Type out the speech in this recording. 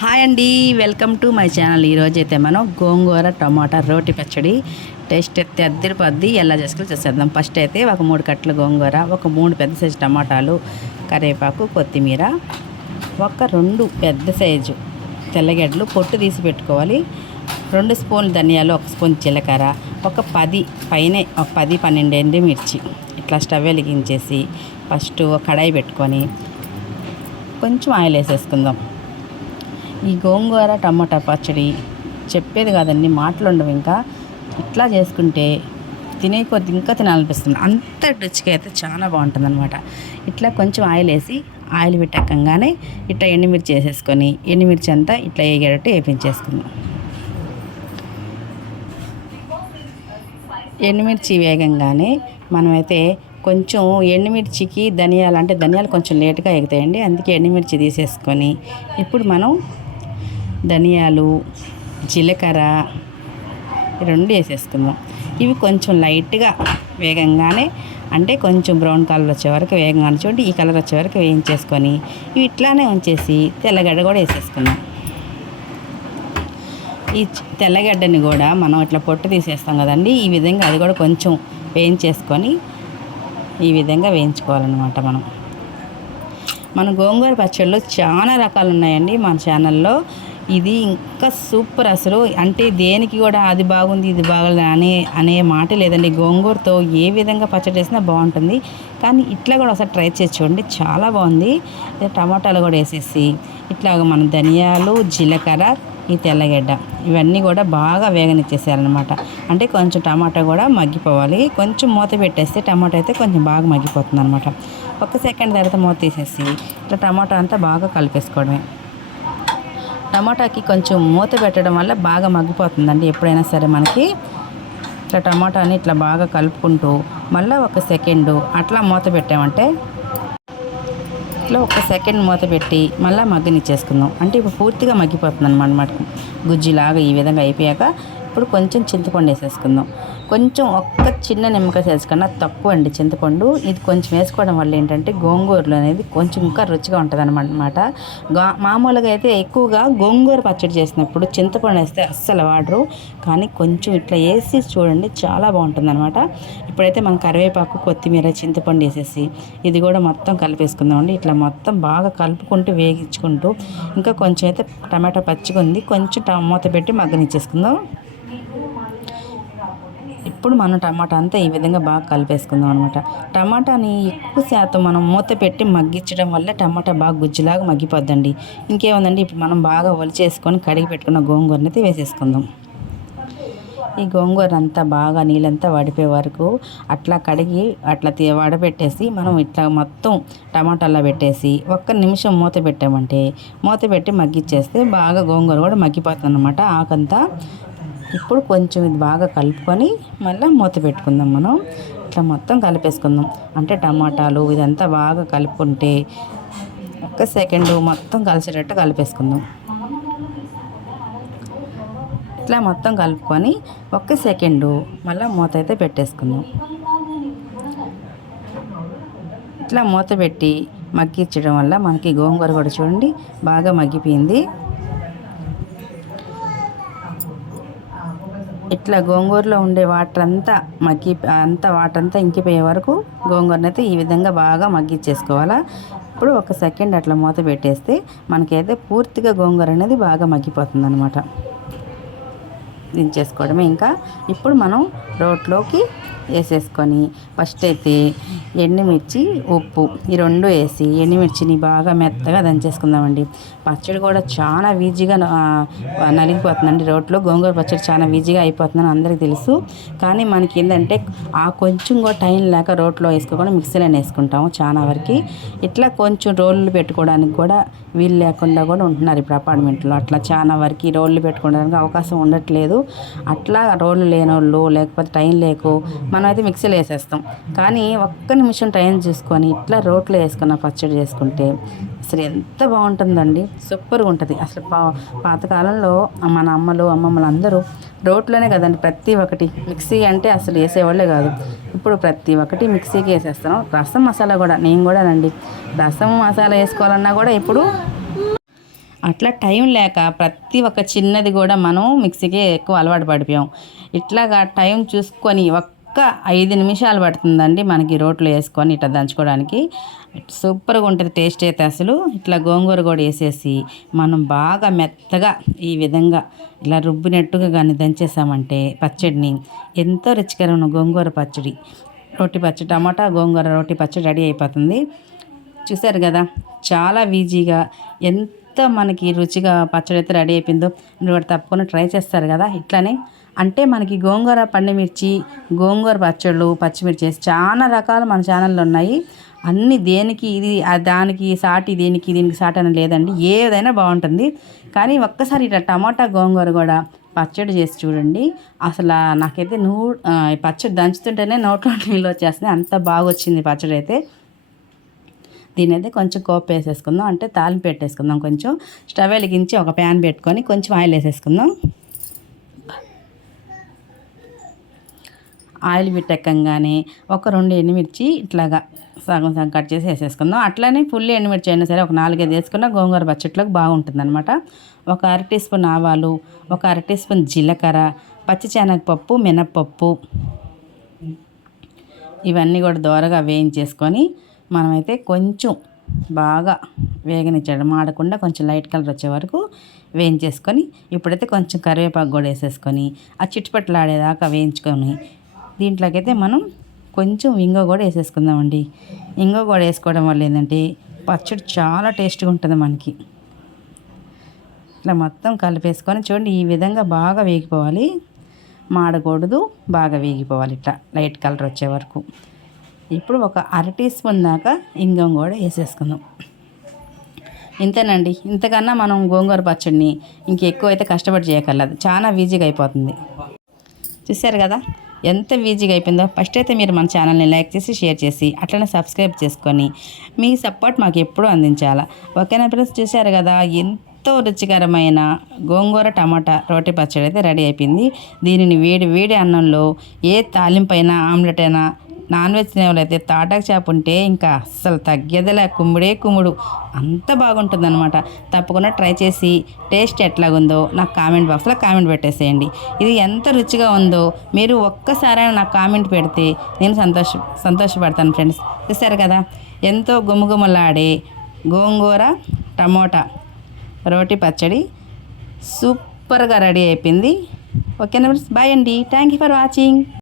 Hi అండి, welcome to my channel. ఈరోజు అయితే మనం గోంగూర టమాటా రోటి పచ్చడి టేస్ట్ అయితే అద్దరిపోద్ది. ఎలా చేసుకోవాలి చేసేద్దాం. ఫస్ట్ అయితే ఒక 3 కట్టల గోంగూర, ఒక 3 పెద్ద సైజు టమాటాలు, కరివేపాకు, కొత్తిమీర, ఒక 2 పెద్ద సైజు తెల్లగడ్డలు పొట్టు తీసి పెట్టుకోవాలి. 2 స్పూన్లు ధనియాలు, 1 స్పూన్ జీలకర్ర, ఒక 10 పైనే ఒక 10-12 ఎండుమిర్చి. ఇట్లా స్టవ్ వెలిగించేసి ఫస్ట్ ఒక కడాయి పెట్టుకొని కొంచెం ఆయిల్ వేసేసుకుందాం. ఈ గోంగూర టమాటా పచ్చడి చెప్పేది కాదండి, మాటలు ఉండవు. ఇంకా ఇట్లా చేసుకుంటే తినే కొద్ది ఇంకా తినాలనిపిస్తుంది. అంత రుచిగా అయితే చాలా బాగుంటుంది అనమాట. ఇట్లా కొంచెం ఆయిల్ వేసి ఆయిల్ పెట్టకంగానే ఇట్లా ఎండుమిర్చి వేసేసుకొని ఎండుమిర్చి అంతా ఇట్లా వేగేటట్టు వేపించేసుకుందాం. ఎండుమిర్చి వేగంగానే మనమైతే కొంచెం ఎండుమిర్చికి ధనియాలు కొంచెం లేటుగా ఎగుతాయండి. అందుకే ఎండుమిర్చి తీసేసుకొని ఇప్పుడు మనం ధనియాలు, జీలకర్ర 2 వేసేసుకుందాం. ఇవి కొంచెం లైట్గా వేగంగానే, అంటే కొంచెం బ్రౌన్ కలర్ వచ్చే వరకు వేగంగానే, చూడండి ఈ కలర్ వచ్చే వరకు వేయించేసుకొని ఇవి ఇట్లానే ఉంచేసి తెల్లగడ్డ కూడా వేసేసుకుందాం. ఈ తెల్లగడ్డని కూడా మనం ఇట్లా పొట్టు తీసేస్తాం కదండి, ఈ విధంగా అది కూడా కొంచెం వేయించేసుకొని ఈ విధంగా వేయించుకోవాలన్నమాట. మన గోంగూర పచ్చళ్ళు చాలా రకాలు ఉన్నాయండి మన ఛానల్లో. ఇది ఇంకా సూపర్ అసలు. అంటే దేనికి కూడా అది బాగుంది ఇది బాగోలేదు అనే మాట లేదండి. గోంగూరతో ఏ విధంగా పచ్చడి చేసినా బాగుంటుంది. కానీ ఇట్లా కూడా ఒకసారి ట్రై చేసి చూడండి, చాలా బాగుంది. టమాటాలు కూడా వేసేసి ఇట్లాగ మన ధనియాలు, జీలకర్ర, ఈ తెల్లగడ్డ ఇవన్నీ కూడా బాగా వేగనిచ్చేసేయాలన్నమాట. అంటే కొంచెం టమాటా కూడా మగ్గిపోవాలి. కొంచెం మూత పెట్టేస్తే టమాటా అయితే కొంచెం బాగా మగ్గిపోతుంది అనమాట. 1 సెకండ్ తర్వాత మూత తీసేసి ఇట్లా టమాటా అంతా బాగా కలిపేసుకోవడమే. టమాటాకి కొంచెం మూత పెట్టడం వల్ల బాగా మగ్గిపోతుందండి. ఎప్పుడైనా సరే మనకి ఇట్లా టమాటాని ఇట్లా బాగా కలుపుకుంటూ మళ్ళీ 1 సెకండు అట్లా మూత పెట్టామంటే, ఇట్లా 1 సెకండ్ మూత పెట్టి మళ్ళీ మగ్గనిచ్చేసుకుందాం. అంటే ఇప్పుడు పూర్తిగా మగ్గిపోతుంది అనమాట. గుజ్జిలాగా ఈ విధంగా అయిపోయాక ఇప్పుడు కొంచెం చింతపండు వేసేసుకుందాం. కొంచెం ఒక్క చిన్న నిమ్మకాయ సైజు కన్నా తక్కువ అండి చింతపండు. ఇది కొంచెం వేసుకోవడం వల్ల ఏంటంటే గోంగూరలు అనేది కొంచెం ఇంకా రుచిగా ఉంటుంది అనమాట. మామూలుగా అయితే ఎక్కువగా గోంగూర పచ్చడి చేసినప్పుడు చింతపండు వేస్తే అస్సలు వాడరు. కానీ కొంచెం ఇట్లా వేసి చూడండి, చాలా బాగుంటుంది అనమాట. ఇప్పుడైతే మనం కరివేపాకు, కొత్తిమీర, చింతపండు వేసేసి ఇది కూడా మొత్తం కలిపేసుకుందామండి. ఇట్లా మొత్తం బాగా కలుపుకుంటూ వేగించుకుంటూ ఇంకా కొంచెం అయితే టమాటా పచ్చిగా ఉంది, కొంచెం మూత పెట్టి మగ్గనిచ్చేసుకుందాం. ఇప్పుడు మనం టమాటా అంతా ఈ విధంగా బాగా కలిపేసుకుందాం అనమాట. టమాటాని ఎక్కువ శాతం మనం మూత పెట్టి మగ్గించడం వల్ల టమాటా బాగా గుజ్జులాగా మగ్గిపోద్దండి. ఇంకేముందండి, ఇప్పుడు మనం బాగా ఒలిచేసుకొని కడిగి పెట్టుకున్న గోంగూరని అయితే వేసేసుకుందాం. ఈ గోంగూర అంతా బాగా నీళ్ళంతా వడిపోయే వరకు అట్లా కడిగి అట్లా వడపెట్టేసి మనం ఇట్లా మొత్తం టమాటాల్లో పెట్టేసి 1 నిమిషం మూత పెట్టామంటే, మూత పెట్టి మగ్గిచ్చేస్తే బాగా గోంగూర కూడా మగ్గిపోతుంది అనమాట, ఆకంతా. ఇప్పుడు కొంచెం ఇది బాగా కలుపుకొని మళ్ళీ మూత పెట్టుకుందాం. మనం ఇట్లా మొత్తం కలిపేసుకుందాం. అంటే టమాటాలు ఇదంతా బాగా కలుపుకుంటే 1 సెకండు మొత్తం కలిసేటట్టు కలిపేసుకుందాం. ఇట్లా మొత్తం కలుపుకొని 1 సెకండు మళ్ళీ మూత అయితే పెట్టేసుకుందాం. ఇట్లా మూత పెట్టి మగ్గించడం వల్ల మనకి గోంగూర కూడా చూడండి బాగా మగ్గిపోయింది. ఇట్లా గోంగూరలో ఉండే వాటర్ అంతా వాటర్ అంతా ఇంకిపోయే వరకు గోంగూరనైతే ఈ విధంగా బాగా మగ్గిచ్చేసుకోవాలా. ఇప్పుడు 1 సెకండ్ అట్లా మూత పెట్టేస్తే మనకైతే పూర్తిగా గోంగూర అనేది బాగా మగ్గిపోతుంది అనమాట. దించేసుకోవడమే. ఇంకా ఇప్పుడు మనం రోట్లోకి వేసేసుకొని ఫస్ట్ అయితే ఎండుమిర్చి, ఉప్పు ఈ 2 వేసి ఎండుమిర్చిని బాగా మెత్తగా దంచేసుకుందామండి. పచ్చడి కూడా చాలా ఈజీగా నలిగిపోతుందండి రోట్లో. గోంగూర పచ్చడి చాలా ఈజీగా అయిపోతుందని అందరికీ తెలుసు. కానీ మనకి ఏంటంటే కొంచెం కూడా టైం లేక రోట్లో వేసుకోకుండా మిక్సీలో వేసుకుంటాము చాలా వరకు. ఇట్లా కొంచెం రోళ్ళు పెట్టుకోవడానికి కూడా వీలు లేకుండా కూడా ఉంటున్నారు ఇప్పుడు అపార్ట్మెంట్లో. అట్లా చాలా వరకు రోళ్ళు పెట్టుకోవడానికి అవకాశం ఉండట్లేదు. అట్లా రోళ్ళు లేనోళ్ళు లేకపోతే టైం లేకు మనమైతే మిక్సీలో వేసేస్తాం. కానీ 1 నిమిషం టైం చూసుకొని ఇట్లా రోట్లో వేసుకున్న పచ్చడి చేసుకుంటే అసలు ఎంత బాగుంటుందండి, సూపర్గా ఉంటుంది. అసలు పాతకాలంలో మన అమ్మమ్మలు అందరూ రోట్లోనే కదండి ప్రతి ఒక్కటి. మిక్సీ అంటే అసలు వేసేవాళ్ళే కాదు. ఇప్పుడు ప్రతి ఒక్కటి మిక్సీకి వేసేస్తాం. రసం మసాలా కూడా నేను కూడానండి, రసం మసాలా వేసుకోవాలన్నా కూడా ఇప్పుడు అట్లా టైం లేక ప్రతి ఒక్క చిన్నది కూడా మనం మిక్సీకి ఎక్కువ అలవాటు పడిపోయాం. ఇట్లాగా టైం చూసుకొని ఒక్క 5 నిమిషాలు పడుతుందండి మనకి రోట్లో వేసుకొని ఇట్లా దంచుకోవడానికి. సూపర్గా ఉంటుంది టేస్ట్ అయితే అసలు. ఇట్లా గోంగూర కూడా వేసేసి మనం బాగా మెత్తగా ఈ విధంగా ఇలా రుబ్బినట్టుగా కానీ దంచేసామంటే పచ్చడిని ఎంతో రుచికరమైన గోంగూర పచ్చడి, రోటి పచ్చడి, టమాటా గోంగూర రోటి పచ్చడి రెడీ అయిపోతుంది. చూసారు కదా, చాలా ఈజీగా ఎంత మనకి రుచిగా పచ్చడి అయితే రెడీ అయిపోయిందో. మీరు కూడా తప్పకుండా ట్రై చేస్తారు కదా ఇట్లానే. అంటే మనకి గోంగూర పండుమిర్చి, గోంగూర పచ్చళ్ళు, పచ్చిమిర్చి చాలా రకాలు మన ఛానల్లో ఉన్నాయి. అన్నీ దేనికి ఇది దానికి సాటి, దీనికి సాటి అని లేదండి, ఏదైనా బాగుంటుంది. కానీ ఒక్కసారి ఇట్లా టమాటా గోంగూర కూడా పచ్చడి చేసి చూడండి. అసలు నాకైతే పచ్చడి దంచుతుంటేనే నోట్లో నీళ్ళు వచ్చేస్తున్నాయి, అంత బాగా వచ్చింది పచ్చడి అయితే. దీని అయితే కొంచెం కోప వేసేసుకుందాం, అంటే తాలింపు పెట్టేసుకుందాం. కొంచెం స్టవ్ వెలిగించి ఒక ప్యాన్ పెట్టుకొని కొంచెం ఆయిల్ వేసేసుకుందాం. ఆయిల్ పెట్టకంగానే ఒక 2 ఎండుమిర్చి ఇట్లాగా సగం సగం కట్ చేసి వేసేసుకుందాం. అట్లానే ఫుల్ ఎండుమిర్చి అయినా సరే ఒక 4-5 వేసుకున్న గోంగూర పచ్చట్లోకి బాగుంటుంది అనమాట. ఒక 1/2 టీ స్పూన్ ఆవాలు, ఒక 1/2 టీ స్పూన్ జీలకర్ర, పచ్చిశనగపప్పు, మినప్పప్పు, ఇవన్నీ కూడా దోరగా వేయించేసుకొని మనమైతే కొంచెం బాగా వేగనిచ్చాడు, మాడకుండా కొంచెం లైట్ కలర్ వచ్చే వరకు వేయించేసుకొని ఇప్పుడైతే కొంచెం కరివేపాకు కూడా వేసేసుకొని ఆ చిట్టుపట్లాడేదాకా వేయించుకొని దీంట్లోకైతే మనం కొంచెం ఇంగువ కూడా వేసేసుకుందామండి. ఇంగువ కూడా వేసుకోవడం వల్ల ఏంటంటే పచ్చడి చాలా టేస్ట్గా ఉంటుంది మనకి. ఇట్లా మొత్తం కలిపేసుకొని చూడండి, ఈ విధంగా బాగా వేగిపోవాలి, మాడకూడదు, బాగా వేగిపోవాలి ఇట్లా లైట్ కలర్ వచ్చే వరకు. ఇప్పుడు ఒక 1/2 టీ స్పూన్ దాకా ఇంగువ కూడా వేసేసుకుందాం. ఇంతేనండి, ఇంతకన్నా మనం గోంగూర పచ్చడిని ఇంకెక్కువ అయితే కష్టపడి చేయగలదు, చాలా ఈజీగా అయిపోతుంది. చూసారు కదా ఎంత ఈజీగా అయిపోయిందో. ఫస్ట్ అయితే మీరు మన ఛానల్ని లైక్ చేసి, షేర్ చేసి, అట్లనే సబ్స్క్రైబ్ చేసుకొని మీ సపోర్ట్ మాకు ఎప్పుడూ అందించాలా. ఓకేనా ఫ్రెండ్స్? చూసారు కదా ఎంతో రుచికరమైన గోంగూర టమాటా రోటి పచ్చడి అయితే రెడీ అయిపోయింది. దీనిని వేడి వేడి అన్నంలో ఏ తాలింపు అయినా, ఆమ్లెట్ అయినా, నాన్ వెజ్ తినేవాళ్ళైతే తాటాకు చేప ఉంటే ఇంకా అస్సలు తగ్గేదిలే, కుమ్ముడే కుమ్ముడు, అంత బాగుంటుందన్నమాట. తప్పకుండా ట్రై చేసి టేస్ట్ ఎట్లాగుందో నాకు కామెంట్ బాక్స్లో కామెంట్ పెట్టేసేయండి. ఇది ఎంత రుచిగా ఉందో మీరు ఒక్కసారైనా నాకు కామెంట్ పెడితే నేను సంతోషపడతాను ఫ్రెండ్స్. చూసారు కదా ఎంతో గుమగుమలాడే గోంగూర టమోటా రోటి పచ్చడి సూపర్గా రెడీ అయిపోయింది. ఓకేనా ఫ్రెండ్స్? బాయ్ అండి, థ్యాంక్ యూ ఫర్ వాచింగ్.